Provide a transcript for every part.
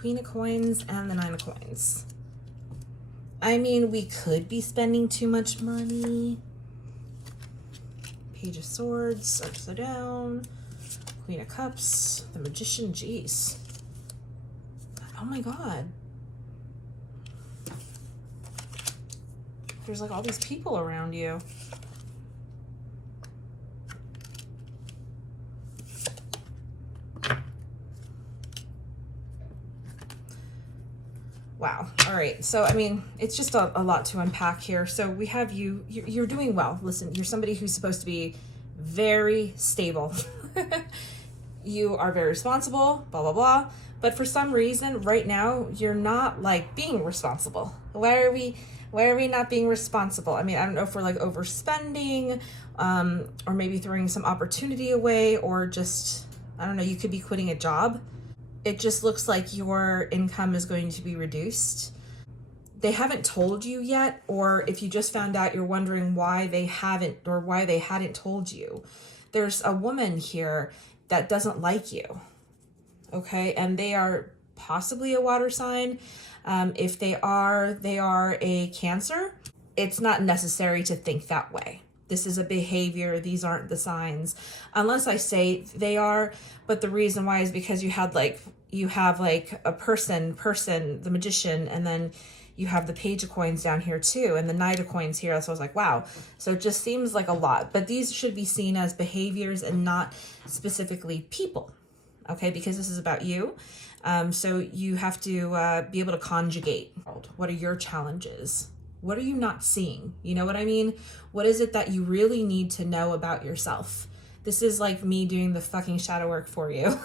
Queen of Coins and the Nine of Coins. I mean, we could be spending too much money. Page of Swords, upside down. Queen of Cups, the Magician, jeez. Oh my God. There's like all these people around you. Wow. All right. So, I mean, it's just a lot to unpack here. So we have you're doing well. Listen, you're somebody who's supposed to be very stable. You are very responsible, blah, blah, blah. But for some reason right now, you're not like being responsible. Why are we not being responsible? I mean, I don't know if we're like overspending, or maybe throwing some opportunity away, or just, I don't know, you could be quitting a job. It just looks like your income is going to be reduced. They haven't told you yet, or if you just found out, you're wondering why they haven't, or why they hadn't told you. There's a woman here that doesn't like you, okay? And they are possibly a water sign. If they are a Cancer. It's not necessary to think that way. This is a behavior. These aren't the signs, unless I say they are. But the reason why is because you have like a person, the Magician, and then you have the Page of Coins down here too, and the Knight of Coins here. So I was like, wow. So it just seems like a lot, but these should be seen as behaviors and not specifically people, okay? Because this is about you. So you have to be able to conjugate. What are your challenges? What are you not seeing? You know what I mean? What is it that you really need to know about yourself? This is like me doing the fucking shadow work for you.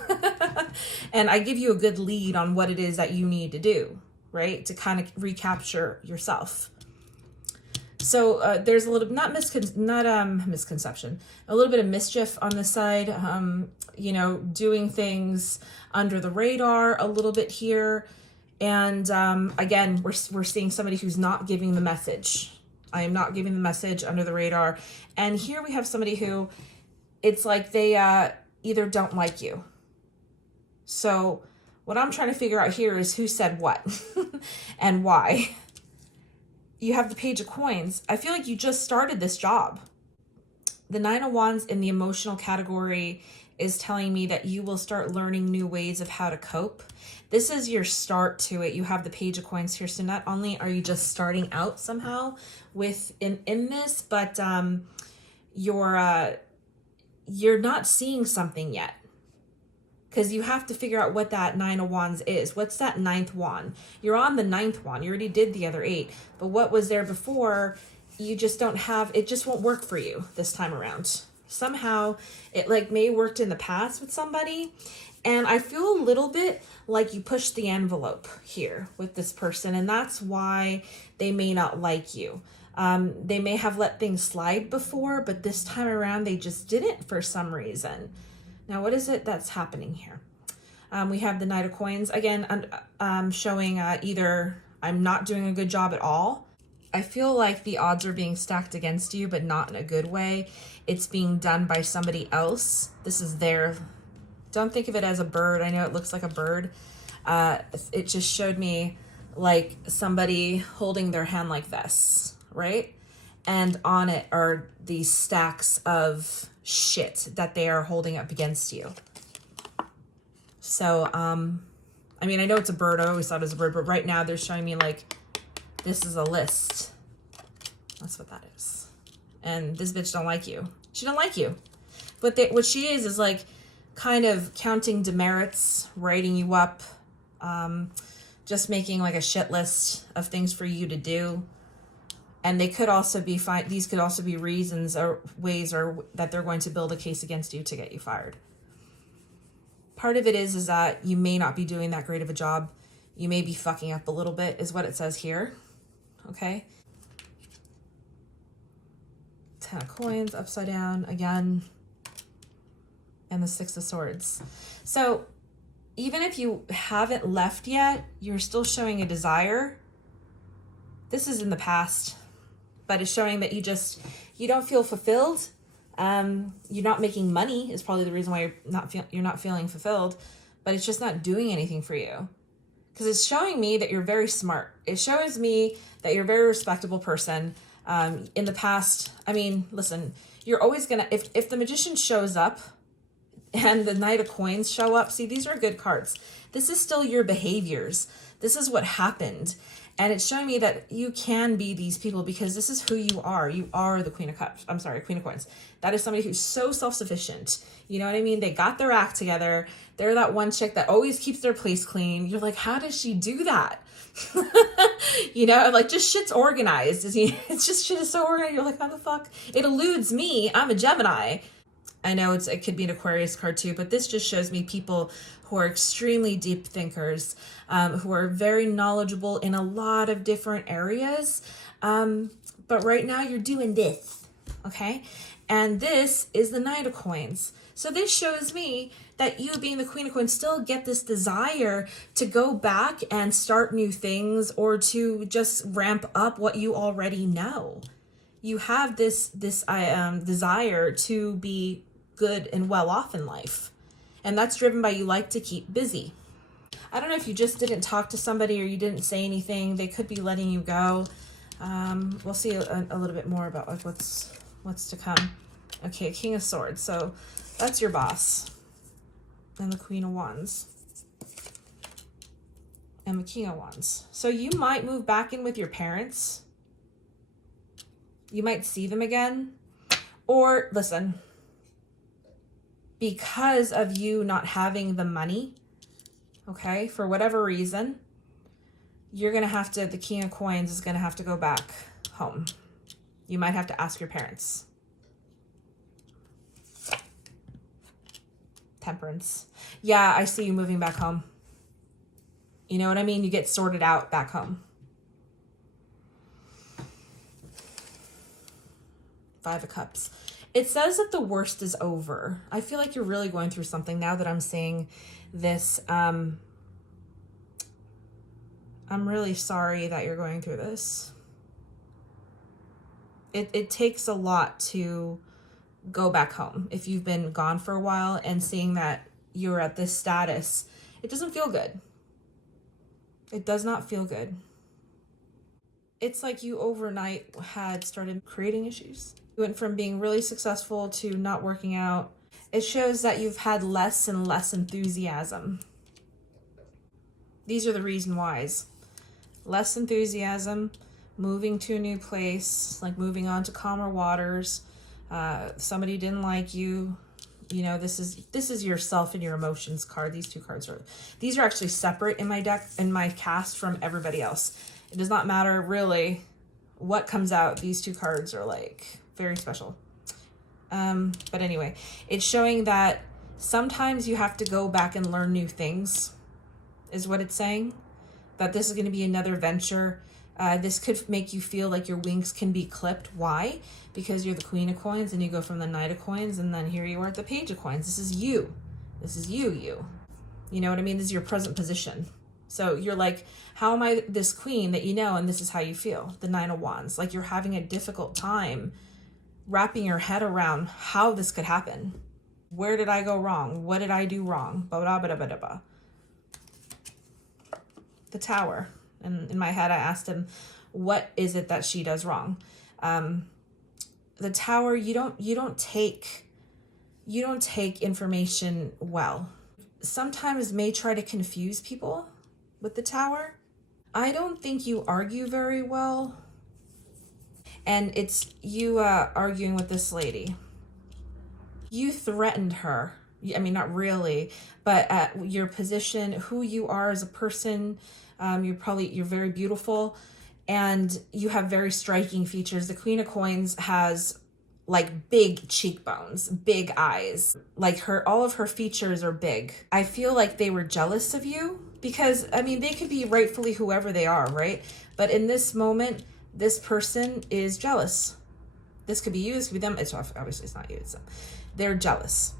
And I give you a good lead on what it is that you need to do, right? To kind of recapture yourself. So there's a little, misconception, a little bit of mischief on this side, you know, doing things under the radar a little bit here. And again, we're seeing somebody who's not giving the message. I am not giving the message under the radar. And here we have somebody who, it's like they either don't like you. So what I'm trying to figure out here is who said what and why. You have the Page of Coins. I feel like you just started this job. The Nine of Wands in the emotional category is telling me that you will start learning new ways of how to cope. This is your start to it. You have the Page of Coins here. So not only are you just starting out somehow in this, but you're not seeing something yet. Because you have to figure out what that Nine of Wands is. What's that ninth wand? You're on the ninth wand. You already did the other 8. But what was there before, you just don't have, it just won't work for you this time around. Somehow, it like may worked in the past with somebody. And I feel a little bit like you pushed the envelope here with this person. And that's why they may not like you. They may have let things slide before, but this time around, they just didn't for some reason. Now, what is it that's happening here? We have the Knight of Coins. Again, showing either I'm not doing a good job at all. I feel like the odds are being stacked against you, but not in a good way. It's being done by somebody else. This is their... Don't think of it as a bird. I know it looks like a bird. It just showed me like somebody holding their hand like this, right? And on it are these stacks of shit that they are holding up against you. So, I mean, I know it's a bird. I always thought it was a bird, but right now they're showing me like, this is a list. That's what that is. And this bitch don't like you. She don't like you. But what she is like kind of counting demerits, writing you up, just making like a shit list of things for you to do. And they could also be these could also be reasons or ways or that they're going to build a case against you to get you fired. Part of it is that you may not be doing that great of a job. You may be fucking up a little bit, is what it says here. Okay. 10 of Coins upside down again. And the 6 of Swords. So even if you haven't left yet, you're still showing a desire. This is in the past. But it's showing that you don't feel fulfilled. You're not making money is probably the reason why you're not feeling fulfilled. But it's just not doing anything for you. because it's showing me that you're very smart. It shows me that you're a very respectable person. In the past, I mean, listen, you're always gonna, if the Magician shows up and the Knight of Coins show up, see, these are good cards. This is still your behaviors. This is what happened. And it's showing me that you can be these people because this is who you are. You are the Queen of Cups. I'm sorry, Queen of Coins. That is somebody who's so self-sufficient. You know what I mean? They got their act together. They're that one chick that always keeps their place clean. You're like, how does she do that? You know, like, just shit's organized. It's just shit is so organized. You're like, how the fuck? It eludes me. I'm a Gemini. I know it could be an Aquarius card too, but this just shows me people who are extremely deep thinkers, who are very knowledgeable in a lot of different areas. But right now you're doing this, okay? And this is the Knight of Coins. So this shows me that you, being the Queen of Coins, still get this desire to go back and start new things or to just ramp up what you already know. You have this desire to be good and well off in life. And that's driven by you like to keep busy. I don't know if you just didn't talk to somebody or you didn't say anything. They could be letting you go. We'll see a little bit more about like what's to come. Okay, King of Swords. So that's your boss. And the Queen of Wands. And the King of Wands. So you might move back in with your parents. You might see them again. Or, listen, because of you not having the money, okay, for whatever reason, you're going to have to, the King of Coins is going to have to go back home. You might have to ask your parents. Temperance. Yeah, I see you moving back home. You know what I mean? You get sorted out back home. Five of Cups. It says that the worst is over. I feel like you're really going through something now that I'm saying this. I'm really sorry that you're going through this. It takes a lot to go back home. If you've been gone for a while and seeing that you're at this status, it doesn't feel good. It does not feel good. It's like you overnight had started creating issues. You went from being really successful to not working out. It shows that you've had less and less enthusiasm. These are the reason whys. Less enthusiasm, moving to a new place, like moving on to calmer waters. Somebody didn't like you. You know, this is yourself and your emotions card. These two cards these are actually separate in my deck, in my cast, from everybody else. It does not matter really what comes out. These two cards are like very special. But anyway, it's showing that sometimes you have to go back and learn new things, is what it's saying. That this is going to be another venture. This could make you feel like your wings can be clipped. Why? Because you're the Queen of Coins and you go from the Knight of Coins and then here you are at the Page of Coins. This is you. This is you. You know what I mean? This is your present position. So you're like, how am I this queen that you know, and this is how you feel? The Nine of Wands. Like you're having a difficult time wrapping your head around how this could happen. Where did I go wrong? What did I do wrong? Ba-da-ba-da-ba-da-ba. The Tower. And in my head, I asked him, what is it that she does wrong? The Tower, you don't take information well. Sometimes may try to confuse people with the Tower. I don't think you argue very well. And it's you arguing with this lady. You threatened her. I mean, not really, but at your position, who you are as a person. You're very beautiful and you have very striking features. The Queen of Coins has like big cheekbones, big eyes, like all of her features are big. I feel like they were jealous of you because, I mean, they could be rightfully whoever they are, right? But in this moment, this person is jealous. This could be you, this could be them. It's obviously it's not you, it's them. They're jealous.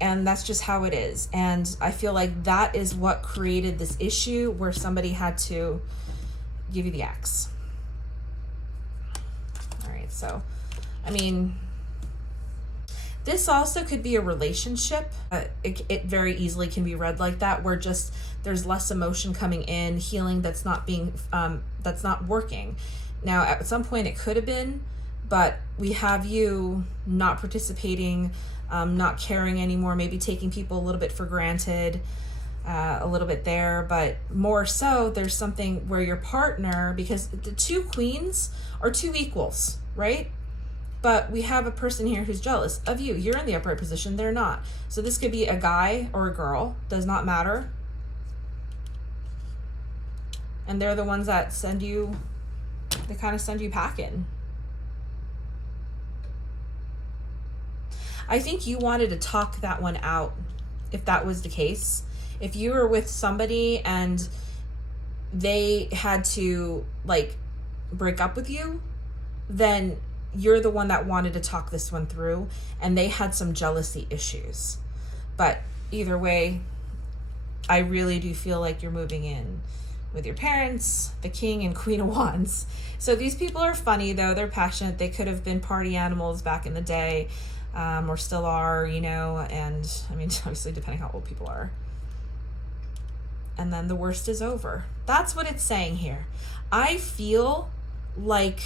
And that's just how it is. And I feel like that is what created this issue where somebody had to give you the axe. All right, so, I mean, This also could be a relationship. It very easily can be read like that, where just there's less emotion coming in, healing that's not being, that's not working. Now, at some point it could have been, but we have you not participating, not caring anymore, maybe taking people a little bit for granted, a little bit there, but more so there's something where your partner, because the two queens are two equals, right? But we have a person here who's jealous of you. You're in the upright position, they're not. So this could be a guy or a girl, does not matter. And they're the ones that send you, they kind of send you packing. I think you wanted to talk that one out, if that was the case. If you were with somebody and they had to like break up with you, then you're the one that wanted to talk this one through, and they had some jealousy issues. But either way, I really do feel like you're moving in with your parents, the King and Queen of Wands. So these people are funny though, they're passionate, they could have been party animals back in the day, or still are, you know, and I mean, obviously depending how old people are. And then the worst is over. That's what it's saying here. I feel like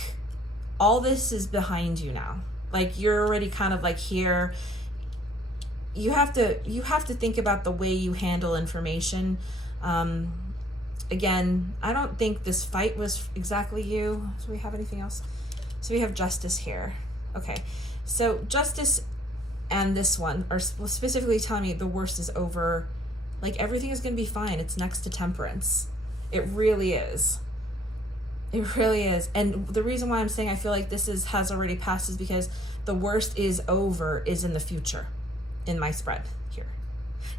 all this is behind you now. Like you're already kind of like here. You have to think about the way you handle information. Again, I don't think this fight was exactly you. Do we have anything else? So we have Justice here. Okay, so Justice and this one are specifically telling me the worst is over. Like everything is going to be fine. It's next to Temperance. It really is. It really is. And the reason why I'm saying I feel like this has already passed is because the worst is over is in the future in my spread here.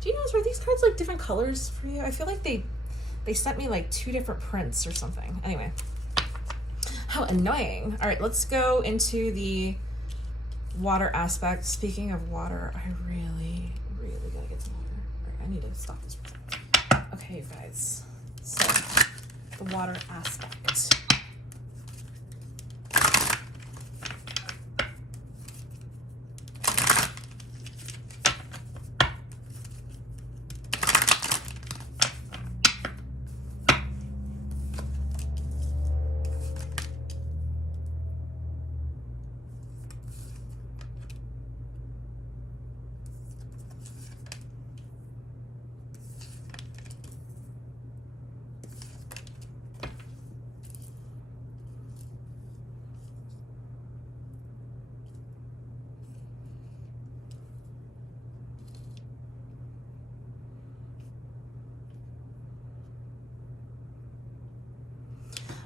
Do you notice, were these cards like different colors for you? I feel like they sent me like two different prints or something. Anyway, how annoying. All right, let's go into the water aspect. Speaking of water, I really gotta get some water. All right, I need to stop this. Okay, you guys. So the water aspect.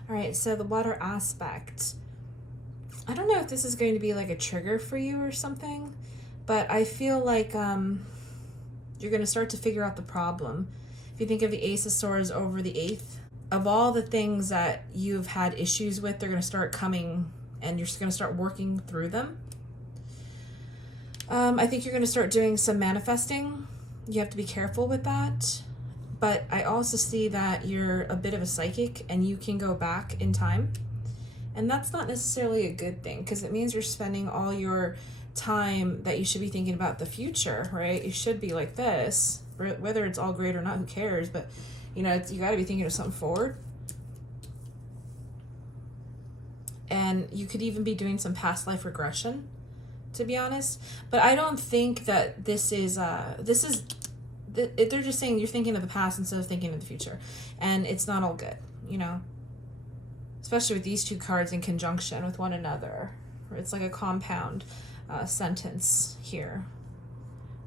All right, so the water aspect. I don't know if this is going to be like a trigger for you or something, but I feel like you're going to start to figure out the problem. If you think of the Ace of Swords over the 8th, of all the things that you've had issues with, they're going to start coming and you're going to start working through them. I think you're going to start doing some manifesting. You have to be careful with that. But I also see that you're a bit of a psychic and you can go back in time. And that's not necessarily a good thing because it means you're spending all your time that you should be thinking about the future, right? You should be like this, whether it's all great or not, who cares? But, you know, you got to be thinking of something forward. And you could even be doing some past life regression, to be honest. But I don't think that this is they're just saying you're thinking of the past instead of thinking of the future. And it's not all good, you know? Especially with these two cards in conjunction with one another. It's like a compound sentence here.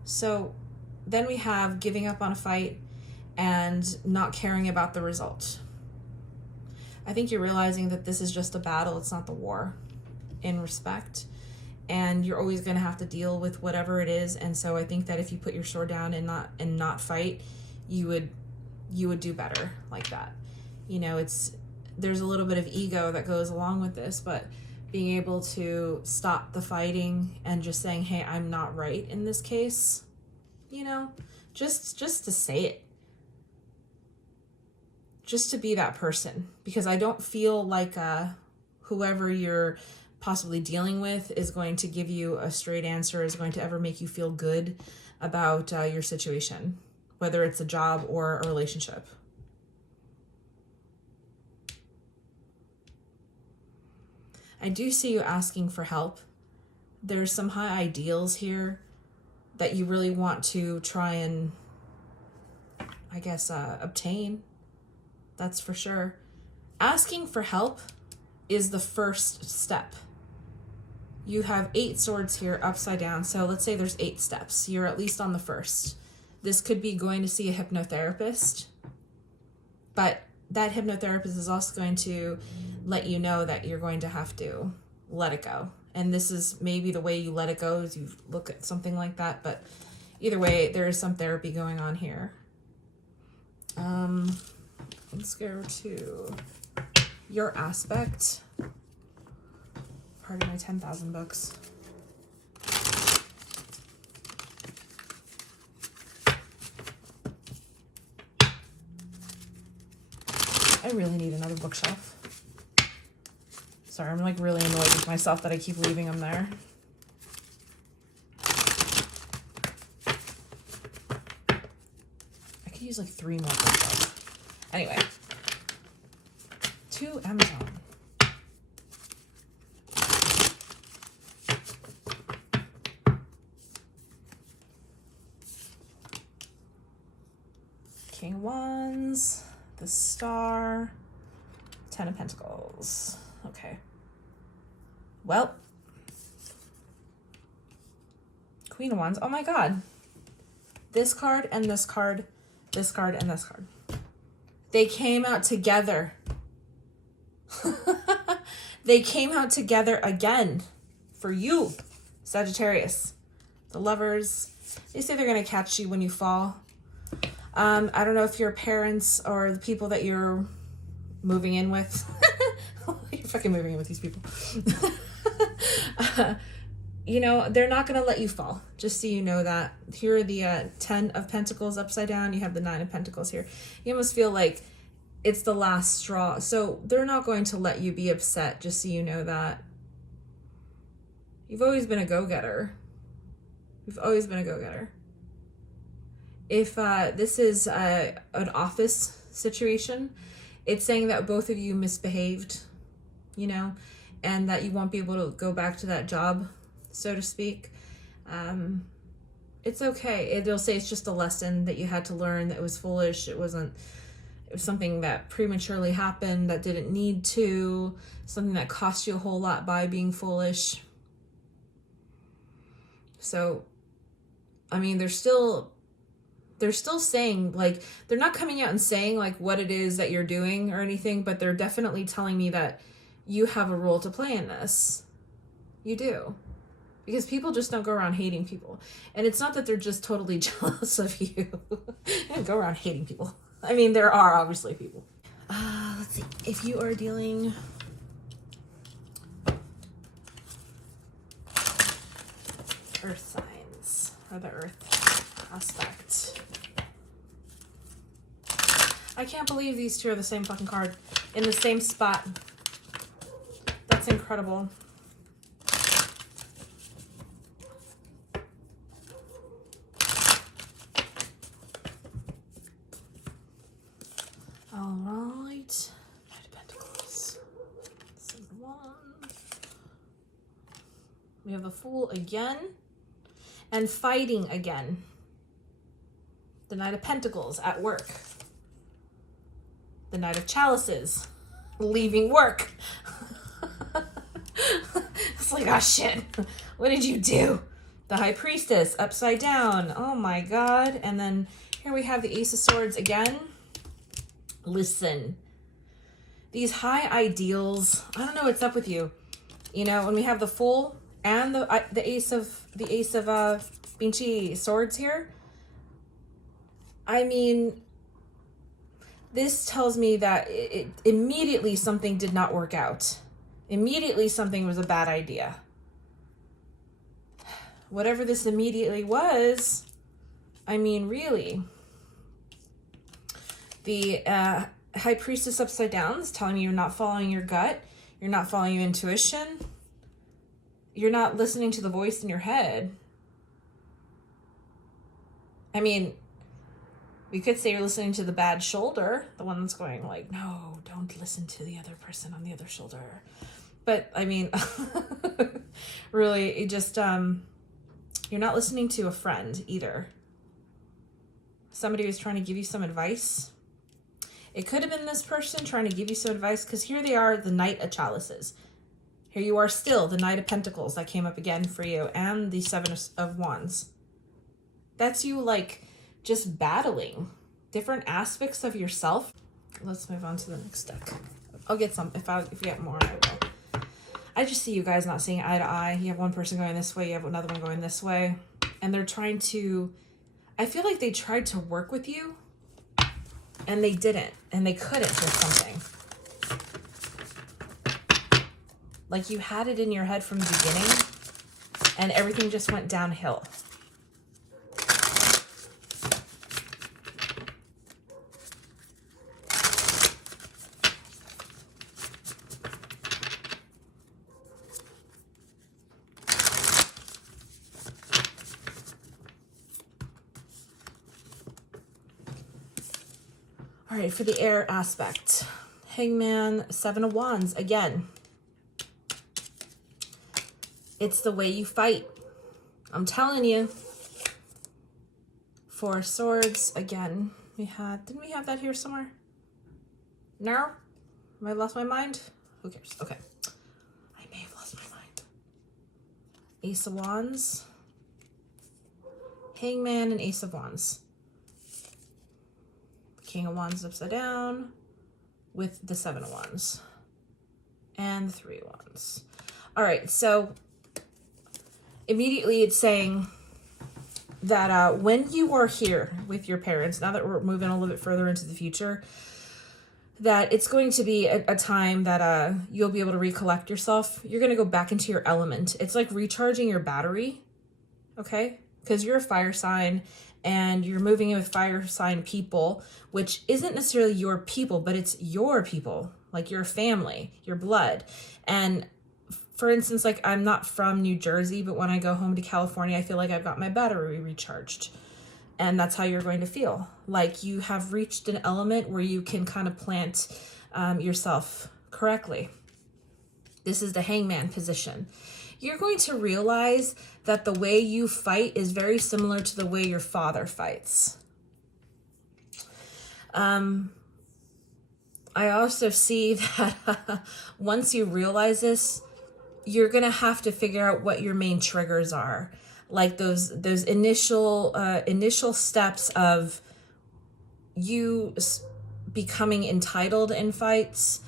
So then we have giving up on a fight and not caring about the result. I think you're realizing that this is just a battle. It's not the war in respect. And you're always going to have to deal with whatever it is. And so I think that if you put your sword down and not fight, you would do better like that. You know, there's a little bit of ego that goes along with this, but being able to stop the fighting and just saying, hey, I'm not right in this case, you know, just to say it, just to be that person, because I don't feel like whoever you're possibly dealing with is going to give you a straight answer, is going to ever make you feel good about your situation, whether it's a job or a relationship. I do see you asking for help. There's some high ideals here that you really want to try and, I guess, obtain. That's for sure. Asking for help is the first step. You have 8 swords here upside down. So let's say there's 8 steps. You're at least on the first. This could be going to see a hypnotherapist, but that hypnotherapist is also going to let you know that you're going to have to let it go. And this is maybe the way you let it go is you look at something like that. But either way, there is some therapy going on here. Let's go to your aspect. Pardon my 10,000 books. I really need another bookshelf. Sorry, I'm like really annoyed with myself that I keep leaving them there. I could use like 3 more bookshelves. Anyway, to Amazon. King of Wands, the Star, 10 of Pentacles. Okay. Well, Queen of Wands. Oh my God. This card and this card, this card and this card. They came out together. They came out together again for you, Sagittarius. The Lovers. They say they're going to catch you when you fall. I don't know if your parents or the people that you're moving in with. You're fucking moving in with these people. You know, they're not going to let you fall. Just so you know that. Here are the 10 of Pentacles upside down. You have the 9 of Pentacles here. You almost feel like it's the last straw. So they're not going to let you be upset, just so you know that. You've always been a go-getter. You've always been a go-getter. If this is an office situation, it's saying that both of you misbehaved, you know, and that you won't be able to go back to that job, so to speak. It's okay. It'll say it's just a lesson that you had to learn, that it was foolish. It was something that prematurely happened, that didn't need to, something that cost you a whole lot by being foolish. So, I mean, they're still saying, like, they're not coming out and saying like what it is that you're doing or anything, but they're definitely telling me that you have a role to play in this. You do. Because people just don't go around hating people. And it's not that they're just totally jealous of you. They don't go around hating people. I mean, there are obviously people. Let's see. If you are dealing... Earth signs. Or the Earth aspect. I can't believe these two are the same fucking card. In the same spot. That's incredible. Alright. Knight of Pentacles. One. We have the Fool again. And fighting again. The Knight of Pentacles at work. The Knight of Chalices leaving work. It's like, oh shit, what did you do? The High Priestess upside down. Oh my God. And then here we have the Ace of Swords again. Listen, these high ideals, I don't know what's up with you. You know, when we have the Fool and the Ace of Minchiate swords here, I mean, this tells me that it immediately something did not work out. Immediately something was a bad idea. Whatever this immediately was, I mean, really. The High Priestess upside down is telling me you're not following your gut. You're not following your intuition. you're not listening to the voice in your head. I mean, we could say you're listening to the bad shoulder, the one that's going like, no, don't listen to the other person on the other shoulder. But I mean, really, it just, you're not listening to a friend either. Somebody who's trying to give you some advice. It could have been this person trying to give you some advice, because here they are, the Knight of Chalices. Here you are still, the Knight of Pentacles that came up again for you, and the Seven of Wands. That's you, like, just battling different aspects of yourself. Let's move on to the next deck. I'll get some, if we get more, I will. I just see you guys not seeing eye to eye. You have one person going this way, you have another one going this way, and they're trying to, I feel like they tried to work with you, and they didn't, and they couldn't with something. Like you had it in your head from the beginning, and everything just went downhill. All right, for the air aspect, Hangman, Seven of Wands, again. It's the way you fight. I'm telling you. Four of Swords, again. Didn't we have that here somewhere? No? Have I lost my mind? Who cares? Okay. I may have lost my mind. Ace of Wands. Hangman and Ace of Wands. King of Wands upside down with the Seven of Wands and the Three of Wands. All right, so immediately it's saying that when you are here with your parents, now that we're moving a little bit further into the future, that it's going to be a time that you'll be able to recollect yourself. You're going to go back into your element. It's like recharging your battery, okay? Because you're a fire sign, and you're moving in with fire sign people, which isn't necessarily your people, but it's your people, like your family, your blood. And for instance, like I'm not from New Jersey, but when I go home to California, I feel like I've got my battery recharged. And that's how you're going to feel. Like you have reached an element where you can kind of plant yourself correctly. This is the Hangman position. You're going to realize that the way you fight is very similar to the way your father fights. I also see that once you realize this, you're going to have to figure out what your main triggers are. Like those initial steps of you becoming entitled in fights,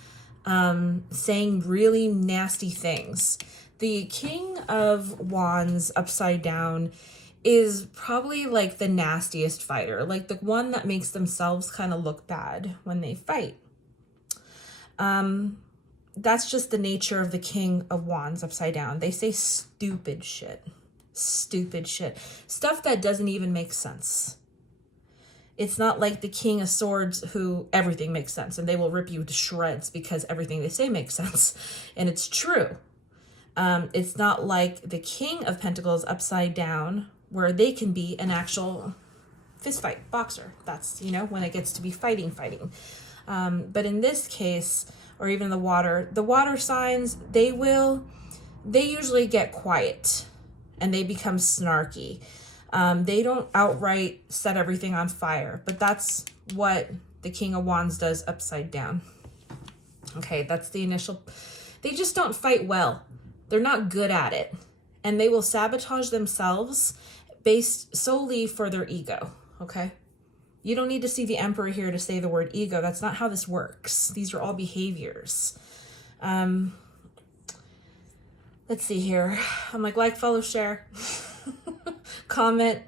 saying really nasty things. The King of Wands upside down is probably like the nastiest fighter, like the one that makes themselves kind of look bad when they fight. That's just the nature of the King of Wands upside down. They say stupid shit, stuff that doesn't even make sense. It's not like the King of Swords who everything makes sense and they will rip you to shreds because everything they say makes sense and it's true. It's not like the King of Pentacles upside down where they can be an actual fist fight boxer. That's, when it gets to be fighting. But in this case, or even the water signs, they usually get quiet and they become snarky. They don't outright set everything on fire, but that's what the King of Wands does upside down. Okay, that's the initial. They just don't fight well. They're not good at it. And they will sabotage themselves based solely for their ego, okay? You don't need to see the Emperor here to say the word ego. That's not how this works. These are all behaviors. Let's see here. I'm like, follow, share, comment.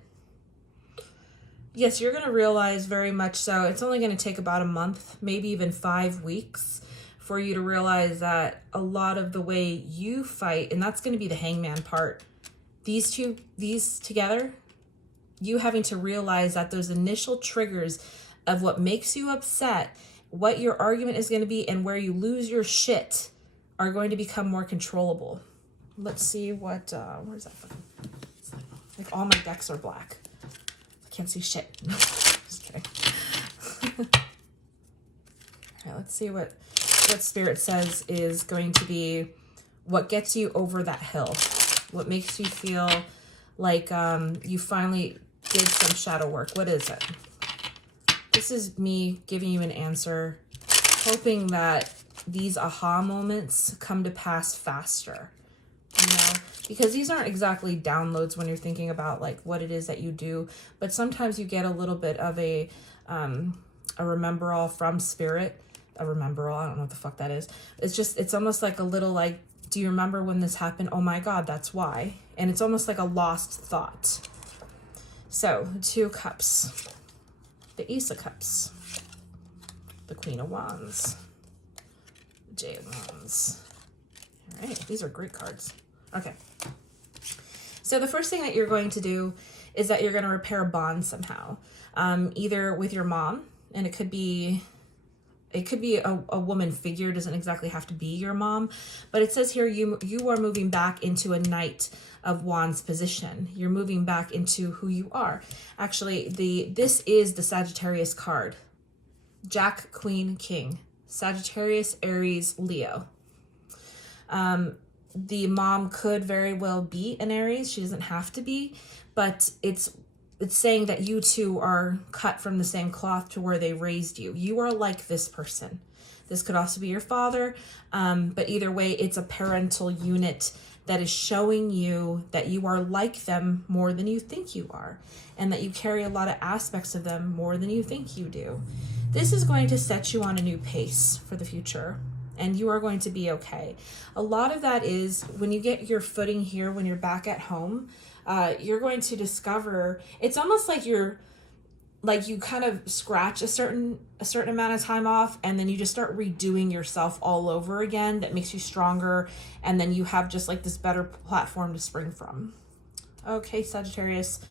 Yes, you're going to realize very much so. It's only going to take about a month, maybe even 5 weeks for you to realize that a lot of the way you fight, and that's going to be the Hangman part, these together, you having to realize that those initial triggers of what makes you upset, what your argument is going to be, and where you lose your shit are going to become more controllable. let's see what, where's that fucking, like all my decks are black. I can't see shit. Just kidding. All right, let's see what Spirit says is going to be what gets you over that hill. What makes you feel like you finally did some shadow work. What is it? This is me giving you an answer, hoping that these aha moments come to pass faster, you know, because these aren't exactly downloads when you're thinking about like what it is that you do, but sometimes you get a little bit of a remember-all from Spirit. A remember-all, I don't know what the fuck that is. It's almost like a little like, do you remember when this happened? Oh my God, that's why. And it's almost like a lost thought. So, 2 cups. The Ace of Cups. The Queen of Wands. The Jade of Wands. All right, these are great cards. Okay. So the first thing that you're going to do is that you're going to repair a bond somehow. Either with your mom, and it could be a woman figure, doesn't exactly have to be your mom, but it says here you are moving back into a Knight of Wands position. You're moving back into who you are. Actually, this is the Sagittarius card. Jack, Queen, King. Sagittarius, Aries, Leo. The mom could very well be an Aries. She doesn't have to be, but it's saying that you two are cut from the same cloth to where they raised you. You are like this person. This could also be your father, but either way, it's a parental unit that is showing you that you are like them more than you think you are, and that you carry a lot of aspects of them more than you think you do. This is going to set you on a new pace for the future, and you are going to be okay. A lot of that is when you get your footing here, when you're back at home, you're going to discover, it's almost like you kind of scratch a certain amount of time off, and then you just start redoing yourself all over again. That makes you stronger, and then you have just like this better platform to spring from. Okay, Sagittarius.